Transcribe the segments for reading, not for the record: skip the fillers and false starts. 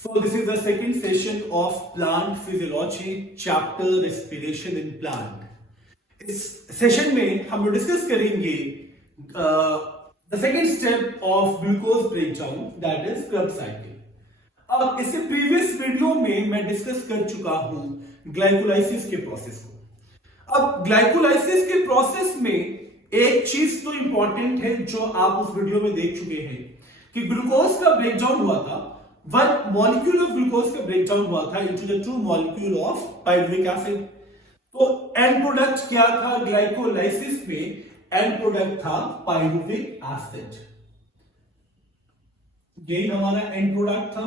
So this is the second session of plant physiology chapter respiration in plant. इस session में हम लोग discuss करेंगे the second step of glucose breakdown that is Krebs cycle. अब इससे previous video में मैं डिस्कस कर चुका हूं ग्लाइकोलाइसिस के प्रोसेस को। अब ग्लाइकोलाइसिस के प्रोसेस में एक चीज तो इंपॉर्टेंट है जो आप उस वीडियो में देख चुके हैं कि ग्लूकोज का ब्रेकडाउन हुआ था, वन मॉलिक्यूल ऑफ ग्लूकोज का ब्रेकडाउन हुआ था into the two molecule of pyruvic acid. तो एंड प्रोडक्ट क्या था ग्लाइकोलाइसिस में? एंड प्रोडक्ट था पाइरुविक एसिड। यही हमारा एंड प्रोडक्ट था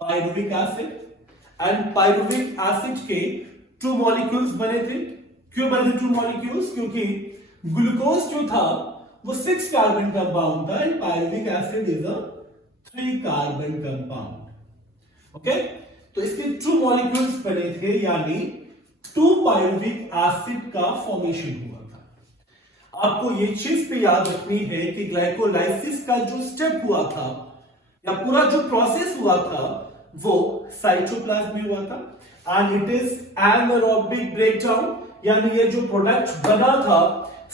pyruvic acid. And pyruvic acid के टू मॉलिक्यूल्स बने थे। क्यों बने थे टू मॉलिक्यूल्स? क्योंकि ग्लूकोज जो था वो 6 कार्बन कंपाउंड था and pyruvic acid is a 3 carbon compound. Okay, तो इसके टू मॉलिक्यूल्स बने थे यानी 2 पाइरुविक एसिड का फॉर्मेशन हुआ था। आपको ये चीज पे याद रखनी है कि ग्लाइकोलाइसिस का जो स्टेप हुआ था या पूरा जो प्रोसेस हुआ था वो साइटोप्लाज्म में हुआ था and it is anaerobic breakdown, यानी ये जो प्रोडक्ट बना था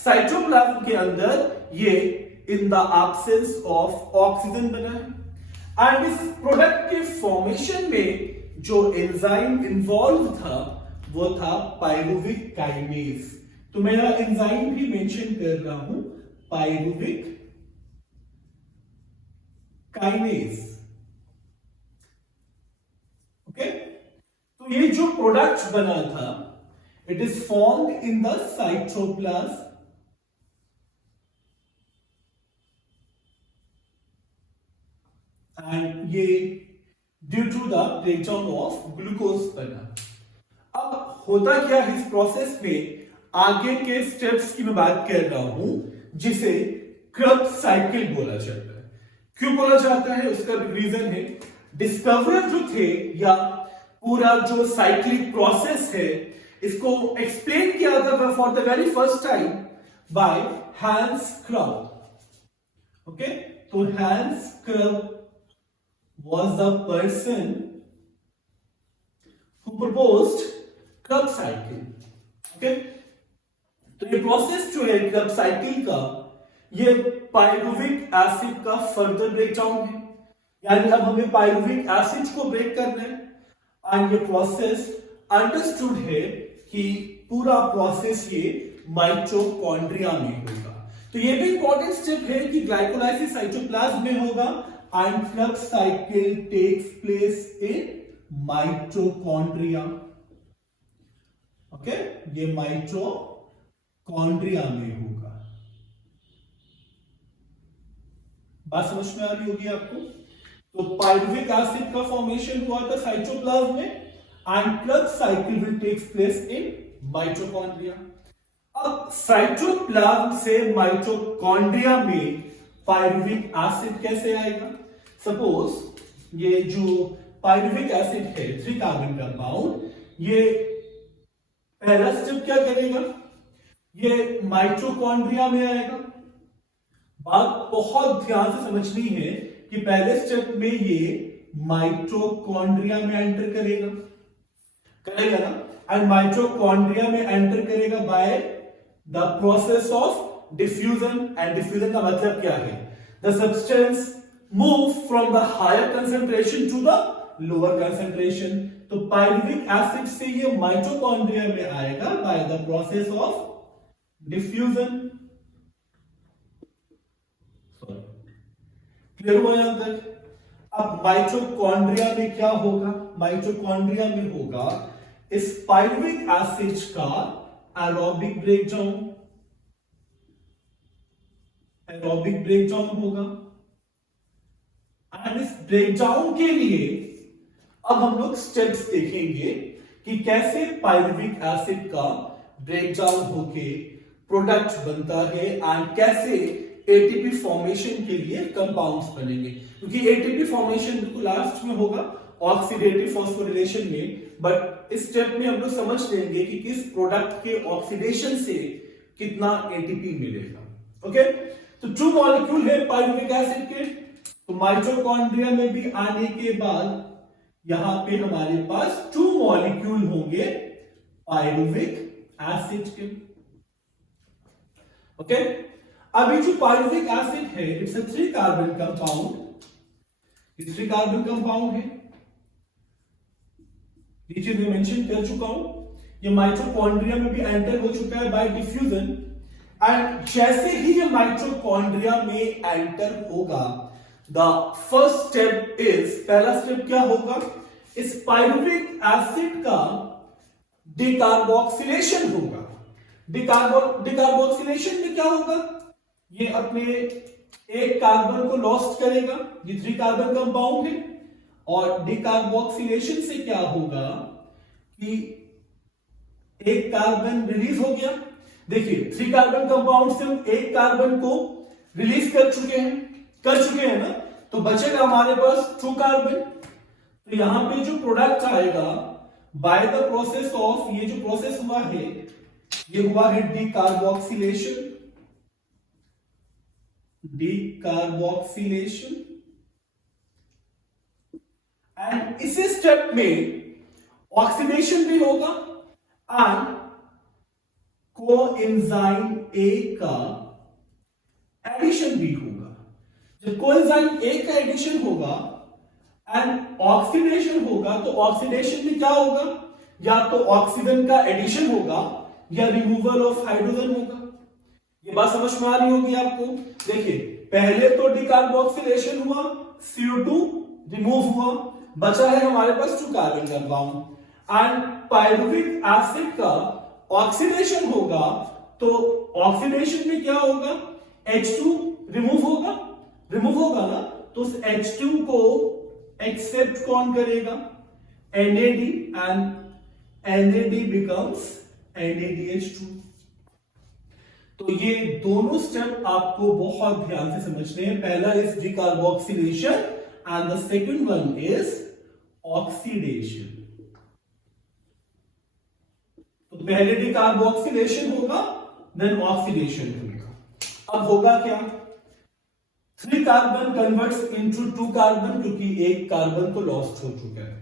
साइटोप्लाज्म के अंदर ये in the absence of oxygen बना है। एंड इस प्रोडक्ट के फॉर्मेशन में जो एंजाइम इन्वॉल्व था वो था पाइरुविक काइनेज। तो मैं यहां एंजाइम भी मेंशन कर रहा हूं, पाइरुविक काइनेज। ओके, तो ये जो प्रोडक्ट बना था it is formed in the cytoplasm and ये due to the breakdown of glucose बना। अब होता क्या है इस प्रोसेस में? आगे के स्टेप्स की मैं बात कर रहा हूं जिसे क्रेब्स साइकिल बोला जाता है। क्यों बोला जाता है उसका भी रीजन है। डिस्कवरर जो थे या पूरा जो साइक्लिक प्रोसेस है इसको एक्सप्लेन किया था for the very first time by Hans Krebs. Okay, तो Hans Krebs was the person who proposed Krebs cycle. Okay, तो ये प्रोसेस जो है Krebs cycle का ये पाइरुविक एसिड का फर्दर ब्रेकडाउन है, यानी अब हमें पाइरुविक एसिड को ब्रेक करना है एंड ये प्रोसेस अंडरस्टूड है कि पूरा प्रोसेस ये माइटोकॉन्ड्रिया में होगा। तो ये भी इंपॉर्टेंट स्टेप है कि ग्लाइकोलाइसिस साइटोप्लाज्म में होगा and Krebs cycle takes place in mitochondria. Okay, ये माइटोकॉन्ड्रिया में होगा। बात समझ में आ रही होगी आपको? तो पाइरुविक एसिड का फॉर्मेशन हुआ था साइटोप्लाज्म में and Krebs cycle will takes place in mitochondria। अब साइटोप्लाज्म से माइटोकॉन्ड्रिया में पाइरुविक एसिड कैसे आएगा? सपोज ये जो पाइरुविक एसिड है 3 कार्बन कंपाउंड, ये पहला स्टेप क्या करेगा? ये माइटोकॉन्ड्रिया में आएगा। बात बहुत ध्यान से समझनी है कि पहले स्टेप में ये माइटोकॉन्ड्रिया में एंटर करेगा ना, एंड माइटोकॉन्ड्रिया में एंटर करेगा by the process of diffusion. And diffusion का मतलब क्या है? The substance move from the higher concentration to the lower concentration। तो पाइरुविक एसिड से ये माइटोकॉन्ड्रिया में आएगा by the process of diffusion। Clear हुआ यहां तक? अब माइटोकॉन्ड्रिया में क्या होगा? माइटोकॉन्ड्रिया में होगा इस पाइरुविक एसिड का एरोबिक ब्रेकडाउन होगा। एंड इस ब्रेकडाउन के लिए अब हम लोग स्टेप्स देखेंगे कि कैसे पाइरुविक एसिड का ब्रेकडाउन होके प्रोडक्ट बनता है एंड कैसे एटीपी फॉर्मेशन के लिए कंपाउंड्स बनेंगे। क्योंकि एटीपी फॉर्मेशन बिल्कुल लास्ट में होगा ऑक्सीडेटिव फॉस्फोरिलेशन में, बट इस स्टेप में हम लोग समझ लेंगे कि किस प्रोडक्ट के ऑक्सीडेशन से कितना एटीपी मिलेगा। ओके, तो 2 मॉलिक्यूल है पाइरुविक एसिड के तो माइटोकॉन्ड्रिया में भी आने के बाद यहां पे हमारे पास 2 मॉलिक्यूल होंगे पायरुविक एसिड के। ओके, अभी जो पायरुविक एसिड है it's a 3 carbon compound, 3 carbon compound है, ये चीज मैं मेंशन कर चुका हूं। ये माइटोकॉन्ड्रिया में भी एंटर हो चुका है बाय डिफ्यूजन, एंड जैसे ही ये माइटोकॉन्ड्रिया में एंटर होगा द फर्स्ट स्टेप इज, पहला स्टेप क्या होगा, इस पायरुविक एसिड का डिकार्बोक्सिलेशन होगा। डिकार्बोक्सिलेशन में क्या होगा, ये अपने एक कार्बन को लॉस्ट करेगा, ये 3 कार्बन कंपाउंड है, और डिकार्बोक्सिलेशन से क्या होगा कि एक कार्बन रिलीज हो गया। देखिए 3 कार्बन कंपाउंड से हम एक कार्बन को रिलीज कर चुके हैं ना, तो बचेगा हमारे पास 2 कार्बन। तो यहां पे जो प्रोडक्ट आएगा बाय द प्रोसेस ऑफ, ये जो प्रोसेस हुआ है ये हुआ है डिकार्बोक्सिलेशन, एंड इसी स्टेप में ऑक्सीडेशन भी होगा एंड कोएंजाइम ए का एडिशन भी होगा। जब कोएंजाइम ए का एडिशन होगा एंड ऑक्सीडेशन होगा, तो ऑक्सीडेशन में क्या होगा, या तो ऑक्सीजन का एडिशन होगा या रिमूवल ऑफ हाइड्रोजन होगा। ये बात समझ में आ रही होगी आपको। देखिए पहले तो डिकार्बोक्सिलेशन हुआ, CO2 रिमूव हुआ, बचा है हमारे पास 2 carbon compound, and pyruvic acid का ऑक्सीडेशन होगा, तो ऑक्सीडेशन में क्या होगा, H2 रिमूव होगा ना, तो उस H2 को एक्सेप्ट कौन करेगा, NAD, and NAD becomes NADH2। तो ये दोनों स्टेप आपको बहुत ध्यान से समझने हैं। पहला is decarboxylation and the second one is oxidation. तो पहले डिकार्बोक्सिलेशन होगा, देन ऑक्सीडेशन होगा। अब होगा क्या, 3 कार्बन कन्वर्ट्स इनटू 2 कार्बन, क्योंकि एक कार्बन तो लॉस्ट हो चुका है,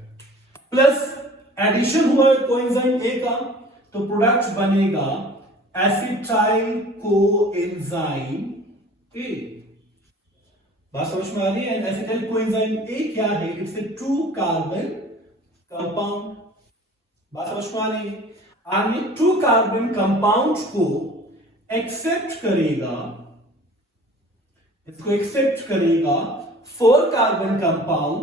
प्लस एडिशन हुआ है कोएंजाइम ए का, तो प्रोडक्ट बनेगा एसिटाइल कोएंजाइम ए। बात समझ में आ रही है। एसिटाइल कोएंजाइम ए क्या है, इट्स ए 2 कार्बन कंपाउंड। बात समझ में आ रही है। और ये 2 कार्बन कंपाउंड को एक्सेप्ट करेगा, इसको एक्सेप्ट करेगा 4 carbon compound,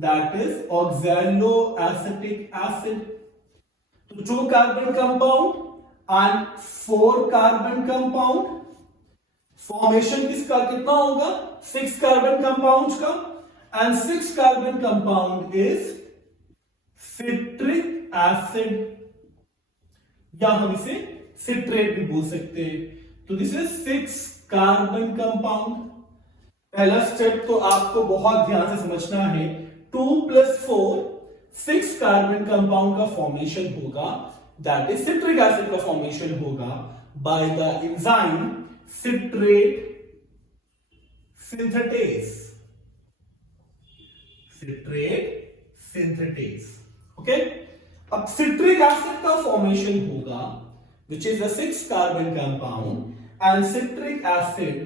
that is oxaloacetic acid. तो 2 carbon compound and 4 carbon compound, formation किसका कितना होगा, 6 कार्बन कंपाउंड का, and 6 carbon compound is citric acid, या हम इसे सिट्रेट भी बोल सकते हैं। तो दिस इज 6 कार्बन कंपाउंड। पहला स्टेप तो आपको बहुत ध्यान से समझना है, 2 + 4 6 कार्बन कंपाउंड का फॉर्मेशन होगा, दैट इज सिट्रिक एसिड का फॉर्मेशन होगा by the enzyme citrate synthetase. Okay, अब सिट्रिक एसिड का फॉर्मेशन होगा which is a 6 carbon compound, and citric acid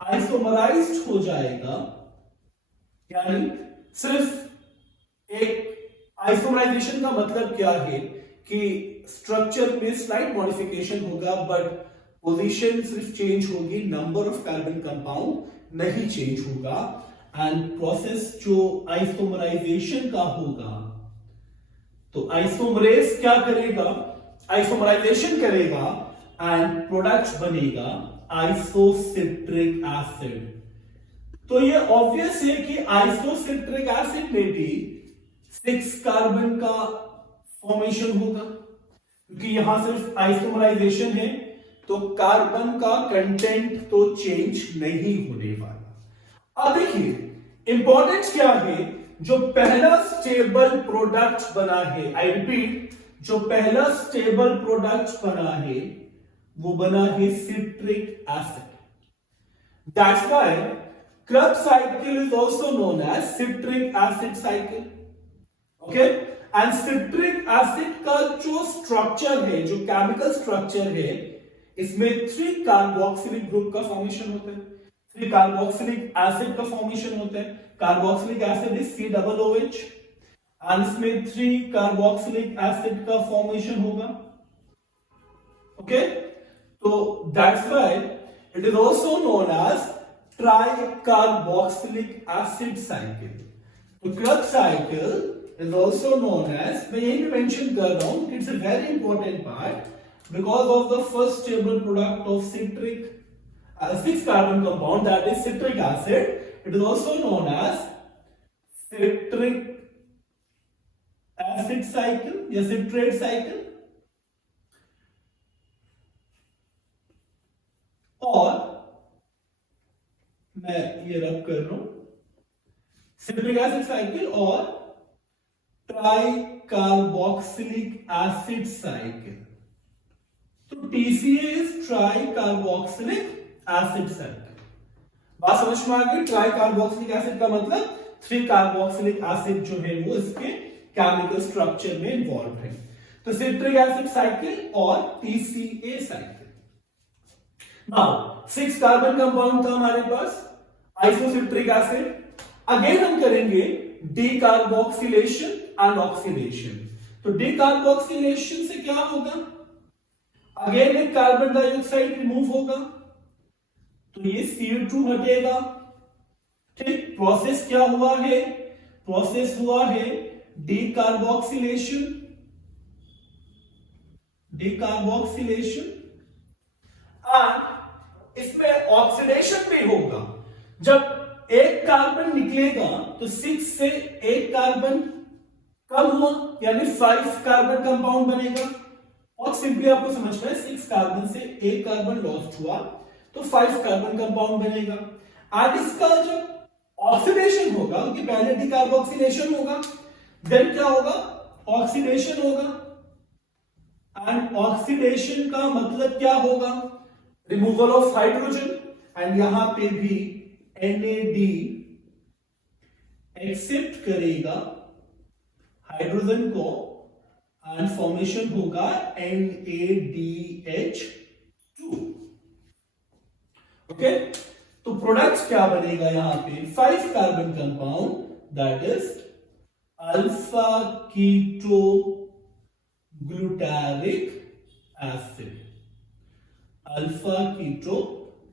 isomerized हो जाएगा, यानी सिर्फ एक आइसोमराइजेशन का मतलब क्या है कि स्ट्रक्चर में स्लाइट मॉडिफिकेशन होगा, बट पोजीशन सिर्फ चेंज होगी, नंबर ऑफ कार्बन कंपाउंड नहीं चेंज होगा, एंड प्रोसेस जो आइसोमराइजेशन का होगा, तो आइसोमरेज क्या करेगा, आइसोमराइजेशन करेगा एंड प्रोडक्ट बनेगा आइसोसिट्रिक एसिड। तो ये ऑब्वियस है कि आइसोसिट्रिक एसिड में भी 6 कार्बन का फॉर्मेशन होगा, क्योंकि यहां सिर्फ आइसोमराइजेशन है, तो कार्बन का कंटेंट तो चेंज नहीं होने वाला। अब देखिए इंपॉर्टेंट क्या है, जो पहला स्टेबल प्रोडक्ट बना है, आई रिपीट, जो पहला स्टेबल प्रोडक्ट बना है वो बना है citric acid. That's why Krebs cycle is also known as citric acid cycle. Okay? And citric acid का जो स्ट्रक्चर है, जो केमिकल स्ट्रक्चर है, इसमें 3 कार्बोक्सिलिक ग्रुप का फॉर्मेशन होता है, 3 कार्बोक्सिलिक एसिड का फॉर्मेशन होता है. Carboxylic acid is COOH and इसमें 3 कार्बोक्सिलिक एसिड का फॉर्मेशन होगा. ओके, तो that's why it is also known as tricarboxylic acid cycle. तो Krebs cycle is also known as, मैं यही पे मेंशन कर रहा हूं, it's a very important part because of the first stable product of citric 6 carbon compound, that is citric acid. It is also known as citric acid cycle या citrate cycle. और मैं ये रब कर रहा हूं, citric acid cycle और tricarboxylic acid cycle. तो TCA is tricarboxylic acid cycle. बात समझ में आ गई? ट्राइकार्बोक्सिलिक एसिड का मतलब 3 कार्बोक्सिलिक एसिड जो है वो इसके केमिकल स्ट्रक्चर में इन्वॉल्व है. तो सिट्रिक एसिड साइकिल और TCA cycle. Now 6 carbon compound था हमारे पास, आइसोसिट्रिक एसिड. अगेन हम करेंगे डीकार्बोक्सिलेशन एंड ऑक्सीडेशन. तो डीकार्बोक्सिलेशन से क्या होगा? अगेन एक कार्बन डाइऑक्साइड रिमूव होगा, तो ये CO2 हटेगा. ठीक, प्रोसेस क्या हुआ है? प्रोसेस हुआ है डीकार्बोक्सिलेशन. डीकार्बोक्सिलेशन एंड इसमें ऑक्सीडेशन भी होगा. जब एक कार्बन निकलेगा तो 6 से एक कार्बन कम हुआ, यानी 5 कार्बन कंपाउंड बनेगा. और सिंपली आपको समझ में, 6 कार्बन से एक कार्बन लॉस्ट हुआ तो 5 कार्बन कंपाउंड बनेगा. आज इसका जब ऑक्सीडेशन होगा, क्योंकि पहले डीकार्बोक्सिलेशन होगा, देन क्या होगा? ऑक्सीडेशन होगा. एंड ऑक्सीडेशन का मतलब क्या होगा? Removal of hydrogen. एंड यहां पे भी NAD एक्सेप्ट करेगा हाइड्रोजन को एंड फॉर्मेशन होगा NADH2. ओके, तो प्रोडक्ट क्या बनेगा यहां पे? 5 carbon compound, that is alpha keto glutaric acid. Alpha keto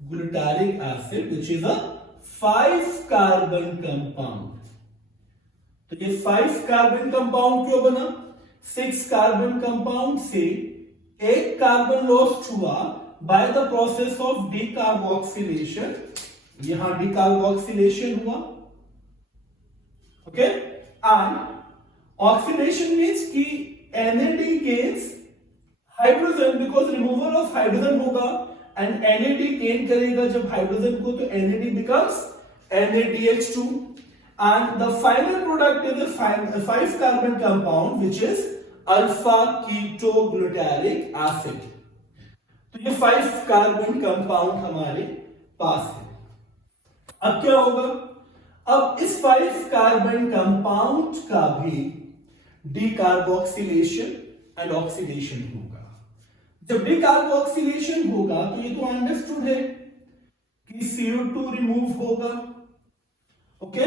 glutaric acid which is a 5 carbon compound. तो ये 5 कार्बन कंपाउंड क्यों बना? 6 कार्बन कंपाउंड से एक कार्बन लॉस्ट हुआ by the process of decarboxylation. यहां डीकार्बोक्सिलेशन हुआ. ओके, एंड ऑक्सीडेशन मींस कि NAD gains hydrogen because removal of hydrogen होगा एंड NAD गेन करेगा जब हाइड्रोजन को, तो NAD becomes NADH2 and the final product is a 5 carbon compound which is alpha ketoglutaric acid. तो ये 5 carbon compound हमारे पास है. अब क्या होगा? अब इस 5 कार्बन कंपाउंड का भी डीकार्बोक्सिलेशन एंड ऑक्सीडेशन होगा. जब डीकार्बोक्सिलेशन होगा तो ये तो अंडरस्टूड है कि CO2 रिमूव होगा. ओके,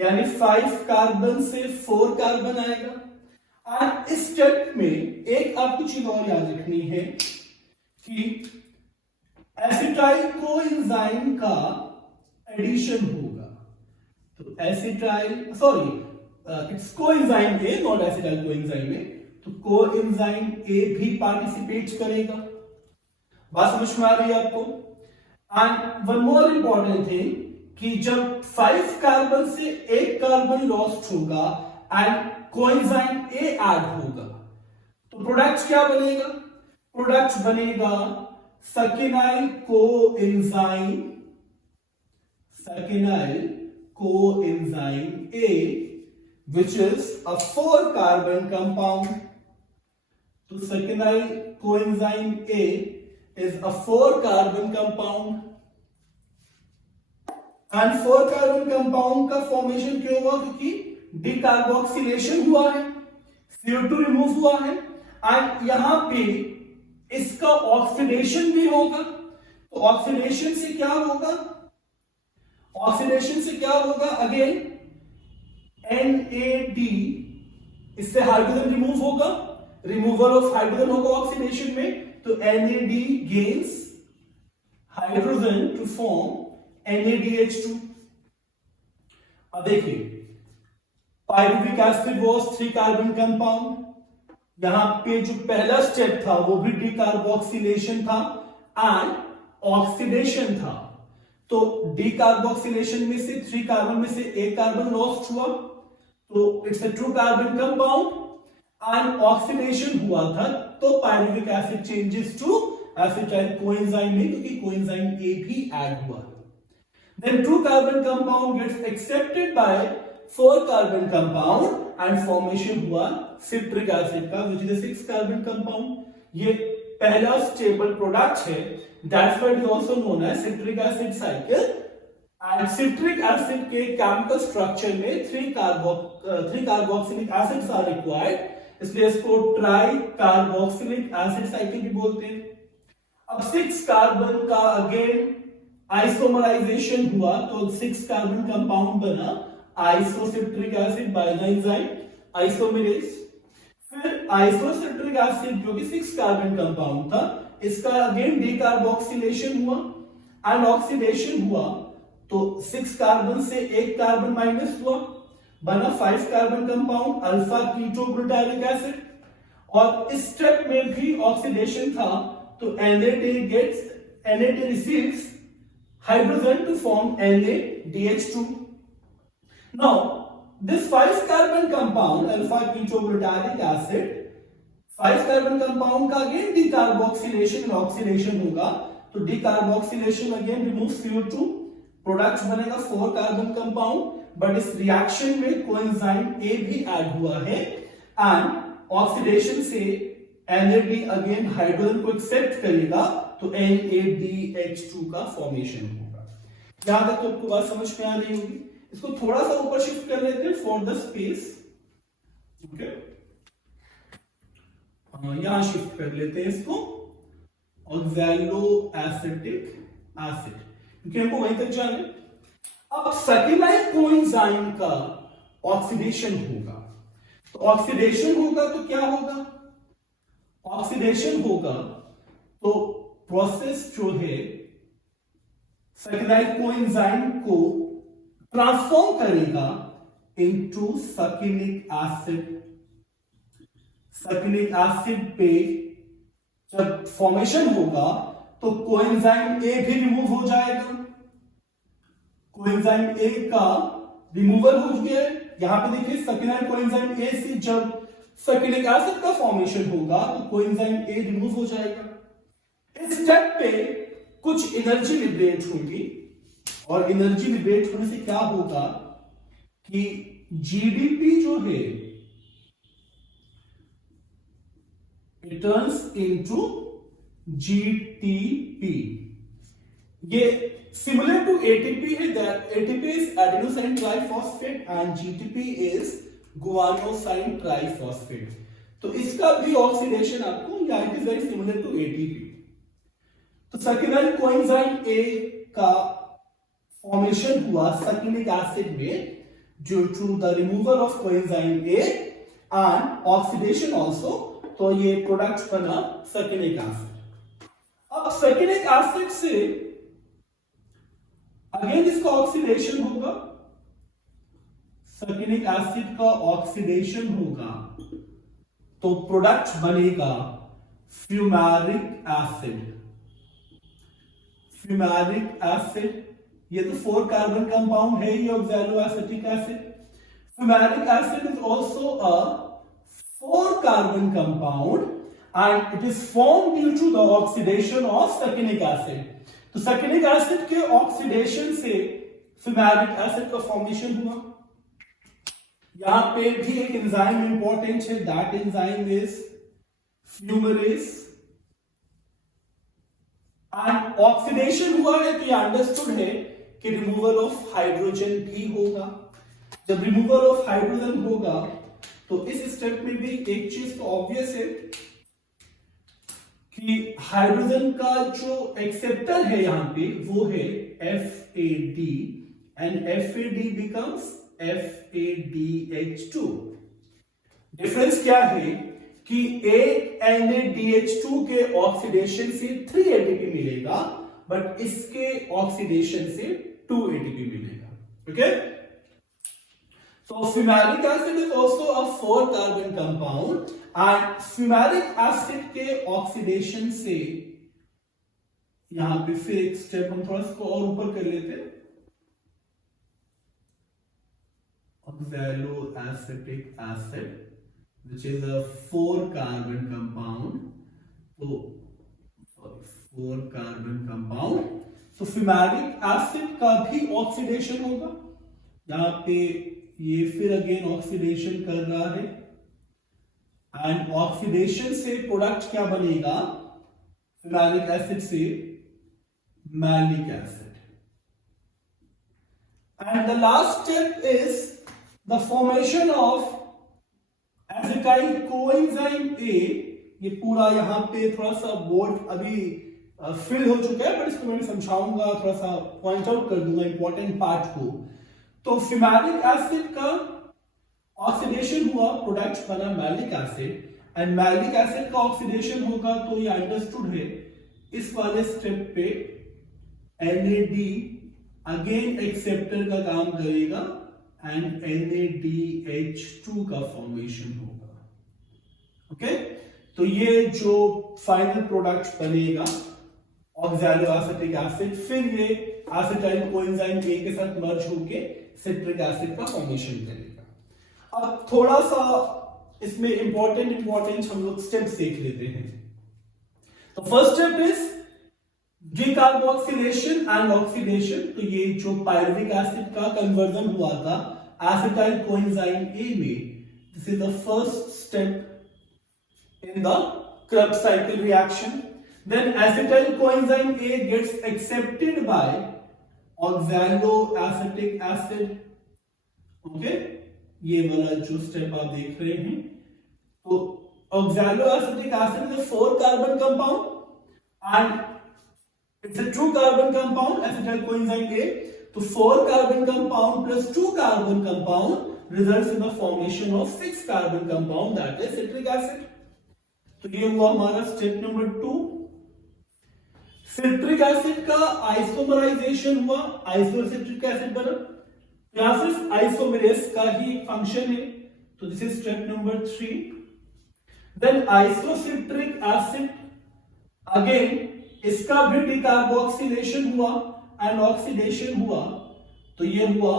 यानी 5 कार्बन से 4 कार्बन आएगा. और इस स्टेप में एक आपको चीज और याद रखनी है कि एसिटाइल कोएंजाइम का एडिशन होगा. तो acetyl it's coenzyme A, not acetyl coenzyme A. तो कोएंजाइम ए भी पार्टिसिपेट करेगा. बात समझ में आ रही है आपको? And one more important thing कि जब 5 कार्बन से एक कार्बन लॉस्ट होगा एंड कोएंजाइम ए ऐड होगा, तो प्रोडक्ट क्या बनेगा? प्रोडक्ट बनेगा succinyl coenzyme A which is a 4 carbon compound. तो succinyl coenzyme A is a 4 carbon compound. And 4 carbon compound का फॉर्मेशन क्यों हुआ? क्योंकि डिकार्बोक्सिलेशन हुआ है, CO2 रिमूव हुआ है, एंड यहां पे इसका ऑक्सीडेशन भी होगा। तो ऑक्सीडेशन से क्या होगा? ऑक्सीडेशन से क्या होगा? अगेन NAD, इससे हाइड्रोजन रिमूव होगा, रिमूवल ऑफ हाइड्रोजन होगा ऑक्सीडेशन में, तो NAD gains hydrogen to form NADH2। अब देखिए, pyruvic acid was 3 carbon compound, यहां पे जो पहला स्टेप था वो भी डिकार्बोक्सिलेशन था एंड ऑक्सीडेशन था। तो डिकार्बोक्सिलेशन में से 3 कार्बन में से 1 कार्बन लॉस्ट हुआ, तो it's a 2 carbon compound, and oxidation हुआ था, तो pyruvic acid changes to acetyl coenzyme में, क्योंकि कोएंजाइम ए भी ऐड हुआ। Then 2 carbon compound gets accepted by 4 carbon compound and formation हुआ citric acid का, which is a 6 carbon compound। ये पहला stable product है, that's why it is also known as citric acid cycle। and citric acid के chemical structure में 3 carboxylic acids are required, इसलिए इसको try carboxylic acid cycle भी बोलते हैं। अब 6 कार्बन का अगेन आइसोमराइजेशन हुआ, तो 6 कार्बन कंपाउंड बना isocitric acid by the enzyme isomerase. फिर आइसोसिट्रिक एसिड जो कि 6 कार्बन कंपाउंड था, इसका अगेन डिकार्बोक्सिलेशन हुआ एंड ऑक्सीडेशन हुआ, तो 6 कार्बन से 1 कार्बन माइनस हुआ, बना 5 carbon compound alpha keto glutaric acid. और इस स्टेप में भी ऑक्सीडेशन था, तो NAD receives hydrogen to form NADH2। Now this 5 carbon compound alpha ketoglutarate acid, 5 carbon compound का अगेन डिकार्बोक्सिलेशन और ऑक्सीडेशन होगा, तो decarboxylation again remove CO2, product बनेगा 4 कार्बन कंपाउंड, बट इस रिएक्शन में कोएंजाइम ए भी ऐड हुआ है, एंड ऑक्सीडेशन से NAD अगेन हाइड्रोजन को एक्सेप्ट करेगा, तो NADH2 का फॉर्मेशन होगा। यहां तक तो आपको बात समझ में आ रही होगी। इसको थोड़ा सा ऊपर शिफ्ट कर लेते हैं फॉर द स्पेस, ओके, यहां शिफ्ट कर लेते हैं इसको, ऑक्सैलोएसिटिक एसिड, क्योंकि हमको वहीं तक जाना। अब सकिलाइल कोएंजाइम का ऑक्सीडेशन होगा, तो ऑक्सीडेशन होगा तो क्या होगा? ऑक्सीडेशन होगा तो प्रोसेस जो है सकिलाइल कोएंजाइम को ट्रांसफॉर्म करेगा इनटू सकिलिक एसिड। सकिलिक एसिड पे जब फॉर्मेशन होगा तो कोएंजाइम ए भी रिमूव हो जाएगा, कोएंजाइम ए का रिमूवल हो गया। यहां पे देखिए सकिलाइल कोएंजाइम ए से जब सकिलिक एसिड का फॉर्मेशन होगा तो कोएंजाइम ए रिमूव हो जाएगा। इस स्टेप पे कुछ एनर्जी लिबरेट होगी, और एनर्जी लिबरेट होने से क्या होगा कि जीडीपी जो है इट टर्न्स इनटू जीटीपी। ये सिमिलर टू एटीपी है, that ATP is adenosine triphosphate and GTP is guanosine triphosphate. तो इसका भी ऑक्सीडेशन आपको, या it is very similar to ATP. तो सकिलाइल कोएंजाइम ए का फॉर्मेशन हुआ सकिलिक एसिड में due to the removal of coenzyme A and oxidation also, तो ये प्रोडक्ट बना सकिलिक एसिड। अब सकिलिक एसिड से अगेन इसका ऑक्सीडेशन होगा, सकिलिक एसिड का ऑक्सीडेशन होगा, तो प्रोडक्ट बनेगा फ्यूमेरिक एसिड। फ्यूमेरिक एसिड, ये तो 4 कार्बन कंपाउंड है, ये oxaloacetic acid. Fumaric acid is also a 4 carbon compound and it is formed due to the oxidation of succinic acid. तो सकिलिक एसिड के ऑक्सीडेशन से फ्यूमेरिक एसिड का formation हुआ। यहां पे भी एक एंजाइम इंपॉर्टेंट है, that enzyme is fumarase. And oxidation हुआ है तो ये अंडरस्टूड है कि रिमूवल ऑफ हाइड्रोजन भी होगा। जब रिमूवल ऑफ हाइड्रोजन होगा तो इस स्टेप में भी एक चीज तो ऑब्वियस है कि हाइड्रोजन का जो एक्सेप्टर है यहां पे वो है FAD and FAD becomes FADH2। Difference क्या है कि एक NADH2 के ऑक्सीडेशन से 3 ATP मिलेगा, बट इसके ऑक्सीडेशन से 2 ATP मिलेगा। Okay, so fumaric acid is also a 4 carbon compound and fumaric acid के ऑक्सीडेशन से यहां पे फिर एक स्टेप हम थोड़ा सा और ऊपर कर लेते हैं, oxaloacetic acid which is a 4 carbon compound, तो 4 carbon compound, so fumaric acid का भी ऑक्सीडेशन होगा। यहां पे ये फिर अगेन ऑक्सीडेशन कर रहा है एंड ऑक्सीडेशन से प्रोडक्ट क्या बनेगा, फुमारिक एसिड से malic acid. And the last step is the formation of acetyl coenzyme A. ये पूरा यहां पे थोड़ा सा बोर्ड अभी फिल हो चुका है, बट इसको मैं समझाऊंगा, थोड़ा सा पॉइंट आउट कर दूंगा इंपॉर्टेंट पार्ट को। तो फुमारिक एसिड का ऑक्सीडेशन हुआ, प्रोडक्ट बना malic acid and malic acid का ऑक्सीडेशन होगा, तो ये अंडरस्टूड है इस वाले स्टेप पे NAD अगेन एक्सेप्टर का काम करेगा एंड NADH2 का फॉर्मेशन होगा। ओके, तो ये जो फाइनल प्रोडक्ट बनेगा ऑक्सैलोएसिटिक एसिड, फिर ये एसिटाइल कोएंजाइम ए के साथ मर्ज होके सिट्रिक एसिड का फॉर्मेशन करेगा। अब थोड़ा सा इसमें इंपॉर्टेंट हम लोग स्टेप्स देख लेते हैं। तो first step is decarboxylation and oxidation. तो ये जो पायरुविक एसिड का कन्वर्जन हुआ था एसिटाइल कोएंजाइम ए में, this is the first step in the Krebs cycle reaction. Then acetyl coenzyme A gets accepted by oxaloacetic acid. Okay, ये वाला जो स्टेप आप देख रहे हैं, तो oxaloacetic acid is a 4 carbon compound and it's a 2 carbon compound, acetyl coenzyme A. तो 4 carbon compound plus 2 carbon compound results in the formation of 6 carbon compound, that is citric acid. तो ये हुआ हमारा स्टेप नंबर 2। सिट्रिक एसिड का isomerisation हुआ, isocitric acid बना, या सिर्फ आइसोमेरेस का ही एक फंक्शन है, तो this is step number 3। Then isocitric acid again इसका भी डिकार्बोक्सिलेशन हुआ एंड ऑक्सीडेशन हुआ, तो ये हुआ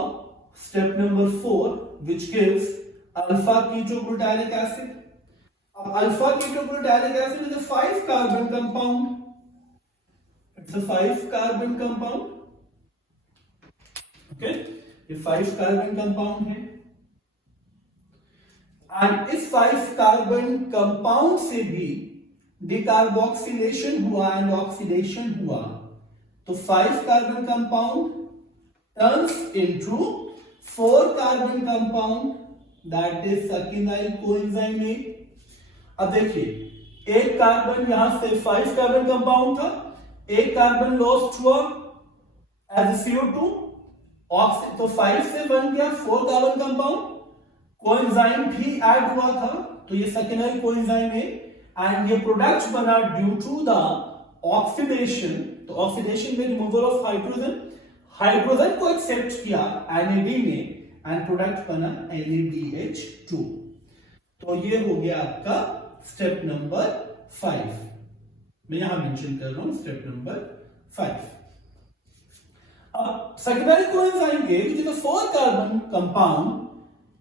step number 4 which gives alpha ketoglutaric acid. अब alpha ketoglutaric acid is a 5 carbon compound, it's a 5 carbon compound. Okay, ये 5 कार्बन कंपाउंड है एंड इस 5 कार्बन कंपाउंड से भी डिकार्बोक्सिलेशन हुआ एंड ऑक्सीडेशन हुआ, तो 5 carbon compound turns into 4 carbon compound, that is succinyl coenzyme A. अब देखिए एक कार्बन यहां से 5 कार्बन कंपाउंड था, एक कार्बन लॉस्ट हुआ एज CO2, तो 5 से बन गया 4 कार्बन कंपाउंड, कोएंजाइम भी ऐड हुआ था, तो ये सकिनाइल कोएंजाइम है एंड ये प्रोडक्ट बना ड्यू टू द ऑक्सीडेशन। तो ऑक्सीडेशन में रिमूवल ऑफ हाइड्रोजन, हाइड्रोजन को एक्सेप्ट किया NAD ने एंड प्रोडक्ट बना NADH2। तो ये हो गया आपका स्टेप नंबर 5, मैं यहां मेंशन कर रहा हूं स्टेप नंबर 5। अब सकिनाइल coenzyme A, which is a 4 carbon compound,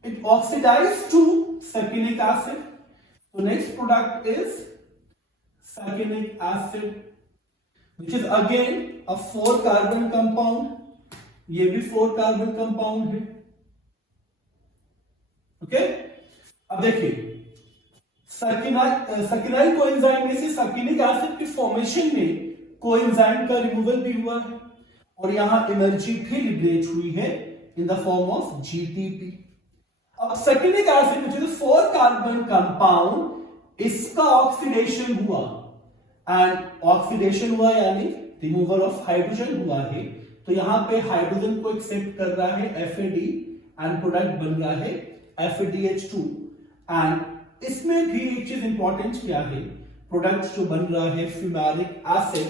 it oxidizes to succinic acid. So next product is succinic acid, which is again a 4 carbon compound. ये भी 4 कार्बन कंपाउंड है। Okay, अब देखिए सकिनाइल कोएंजाइम में से सकिनिक एसिड की formation में कोएंजाइम का रिमूवल भी हुआ है और यहां एनर्जी भी लिबरेट हुई है in the form of GTP. अब sulphuric acid which is 4 carbon compound, इसका ऑक्सीडेशन हुआ, एंड ऑक्सीडेशन हुआ यानी रिमूवल ऑफ हाइड्रोजन हुआ है, तो यहां पे हाइड्रोजन को एक्सेप्ट कर रहा है FAD एंड प्रोडक्ट बन रहा है FADH2। एंड इसमें भी एक चीज इंपॉर्टेंट क्या है, प्रोडक्ट जो बन रहा है fumaric acid,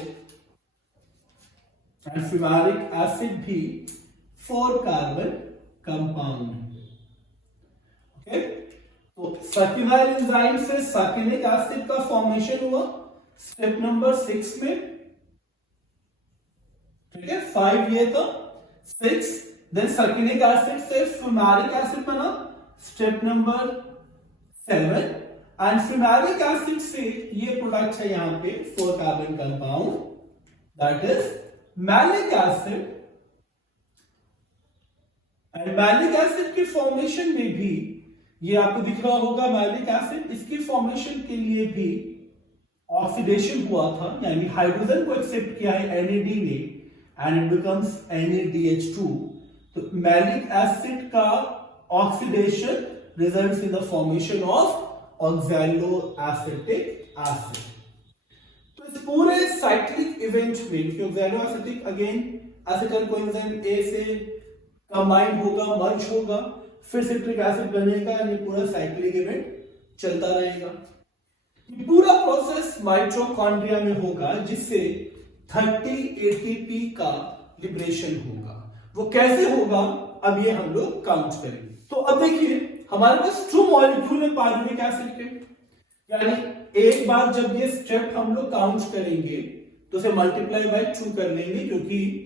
and fumaric acid भी 4 कार्बन कंपाउंड है। ओके, तो सर्क्यूलर एंजाइम से सर्क्यूलिक एसिड का फॉर्मेशन हुआ स्टेप नंबर 6 में, ठीक है, 5 ये था, 6 देन सर्क्यूलिक एसिड से फ्यूमेरिक एसिड बना step number 7, and fumaric acid से ये प्रोडक्ट है यहां पे 4 carbon compound, that is malic acid. And malic acid के फॉर्मेशन में भी ये आपको दिख रहा होगा मैलिक एसिड, इसकी फॉर्मेशन के लिए भी ऑक्सीडेशन हुआ था, यानी हाइड्रोजन को एक्सेप्ट किया है NAD ने एंड इट बिकम्स NADH2। तो मैलिक एसिड का oxidation results in the formation of oxaloacetic acid. तो इस पूरे साइक्लिक इवेंट में oxaloacetic again acetyl coenzyme A से कंबाइन होगा, मर्ज होगा, फिर सिट्रिक एसिड बनेगा, यानी पूरा साइक्लिक इवेंट चलता रहेगा। ये पूरा प्रोसेस माइटोकॉन्ड्रिया में होगा, जिससे 30 ATP का लिबरेशन होगा। वो कैसे होगा अब ये हम लोग काउंट करेंगे। तो अब देखिए हमारे पास 2 मॉलिक्यूल है पायरुविक एसिड के, यानी एक बार जब ये स्टेप हम लोग काउंट करेंगे तो उसे मल्टीप्लाई बाय 2 कर लेंगे, क्योंकि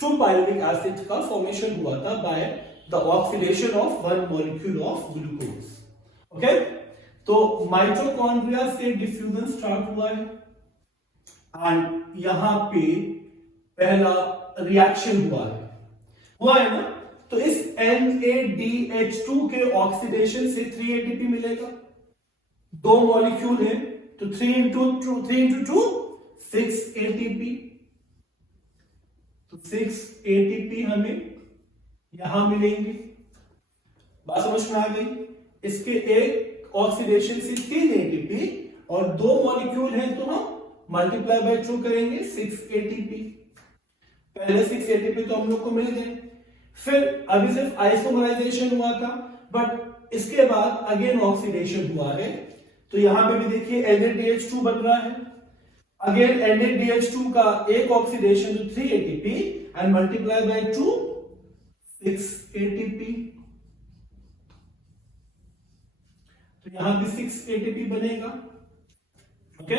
2 पायरुविक एसिड का फॉर्मेशन हुआ था by the oxidation of 1 molecule of glucose. Okay, तो माइटोकॉन्ड्रिया से डिफ्यूजन स्टार्ट हुआ है, एंड यहां पे पहला रिएक्शन हुआ है ना, तो इस NADH2 के ऑक्सीडेशन से 3 ATP मिलेगा, 2 मॉलिक्यूल है तो 3 into 2 6 ATP, तो 6 ATP हमें यहां मिलेंगे। बात समझ में आ गई? इसके एक ऑक्सीडेशन से 3 ATP और 2 मॉलिक्यूल हैं तो हम मल्टीप्लाई बाय 2 करेंगे 6 ATP। पहले 6 ATP तो हम लोग को मिल गए, फिर अभी सिर्फ आइसोमराइजेशन हुआ था, बट इसके बाद अगेन ऑक्सीडेशन हुआ है, तो यहां पे भी देखिए NADH2 बन रहा है, अगेन NADH2 का एक ऑक्सीडेशन तो 3 ATP and multiply by 2 6 ATP, तो यहां भी 6 ATP बनेगा। ओके,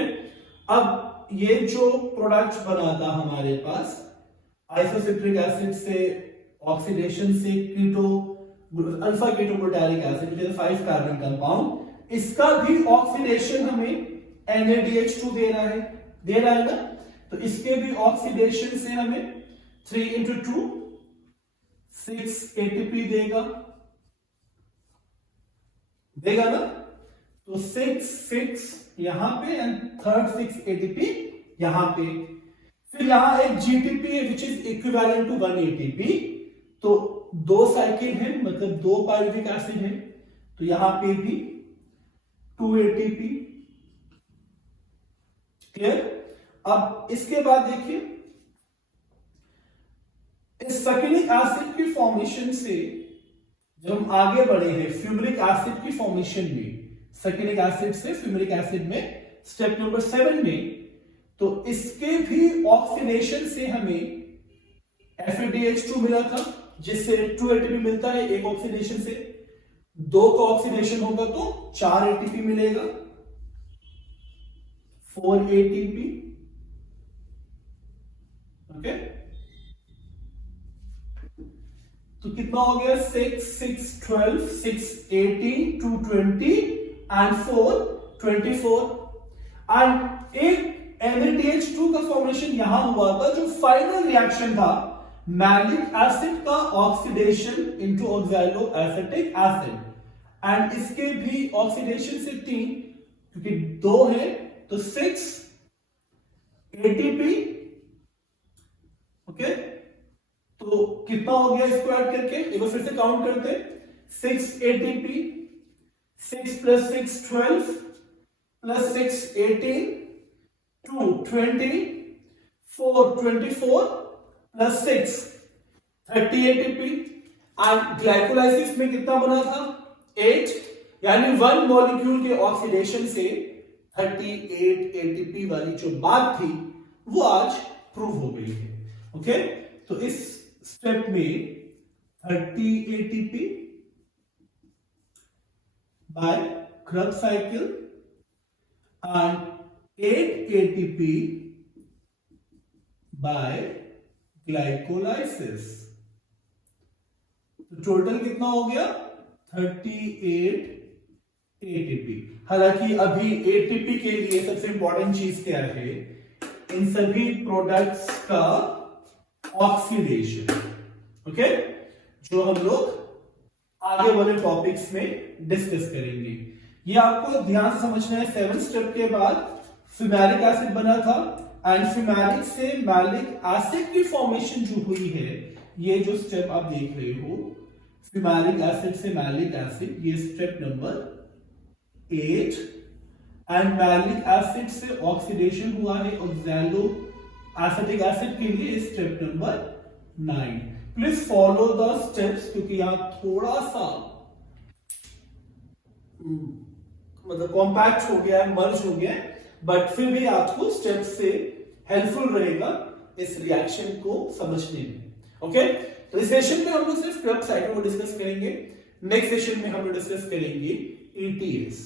अब ये जो प्रोडक्ट बना था हमारे पास आइसोसिट्रिक एसिड से ऑक्सीडेशन से keto alpha ketobutyric acid which is 5 carbon compound, इसका भी ऑक्सीडेशन हमें NADH2 दे रहा है ना, तो इसके भी ऑक्सीडेशन से हमें 3 into 2 6 ATP देगा ना, तो 6 यहां पे एंड थर्ड 6 ATP यहां पे, फिर यहां एक GTP है which is equivalent to 1 ATP, तो 2 साइकिल है, मतलब 2 पायरुविक एसिड है, तो यहां पे भी 2 ATP। क्लियर? अब इसके बाद देखिए इस सक्रिक एसिड की फॉर्मेशन से जब हम आगे बढ़े हैं फ्यूमरिक एसिड की फॉर्मेशन में, सक्रिक एसिड से फ्यूमरिक एसिड में स्टेप नंबर 7 में, तो इसके भी ऑक्सीडेशन से हमें FADH2 मिला था, जिससे 2 ATP मिलता है एक ऑक्सीडेशन से, 2 का ऑक्सीडेशन होगा तो 4 ATP मिलेगा, 4 ATP। ओके, तो कितना हो गया 6 6 12 6 18 2 20 एंड 4 24, एंड एक NADH2 का फॉर्मेशन यहां हुआ था जो फाइनल रिएक्शन था मैलिक एसिड का oxidation into oxaloacetic acid, and इसके भी ऑक्सीडेशन से 3 क्योंकि 2 है तो 6 ATP, ओके, तो कितना हो गया इसको ऐड करके, एक बार फिर से काउंट करते हैं। 6 ATP, 6 + 6 12 + 6 18, 2 20, 4 24 + 6 30 ATP। एंड ग्लाइकोलाइसिस में कितना बना था 8, यानी 1 मॉलिक्यूल के ऑक्सीडेशन से 38 ATP वाली जो बात थी वो आज प्रूव हो गई है। ओके, तो इस स्टेप में 30 ATP by Krebs cycle and 8 ATP by glycolysis, तो टोटल कितना हो गया 38 ATP। हालांकि अभी ATP के लिए सबसे इंपॉर्टेंट चीज क्या है, इन सभी प्रोडक्ट्स का ऑक्सीडेशन। ओके, जो हम लोग आगे वाले टॉपिक्स में डिस्कस करेंगे। ये आपको ध्यान से समझना है। 7 स्टेप के बाद फिमैलिक एसिड बना था एंड फिमैलिक से मैलिक एसिड की फॉर्मेशन जो हुई है, ये जो स्टेप आप देख रहे हो फिमैलिक एसिड से मैलिक एसिड, ये step number 8 and malic acid से ऑक्सीडेशन हुआ है ऑक्सैलो एसिटिक एसिड के लिए step number 9। Please follow the steps, क्योंकि यहां थोड़ा सा मतलब कॉम्पैक्ट हो गया है, मर्ज हो गया है, बट फिर भी आपको स्टेप से हेल्पफुल रहेगा इस रिएक्शन को समझने में। ओके, तो इस सेशन में हम लोग सिर्फ क्रेब्स साइकिल को डिस्कस करेंगे। नेक्स्ट सेशन में हम लोग डिस्कस करेंगे ETS।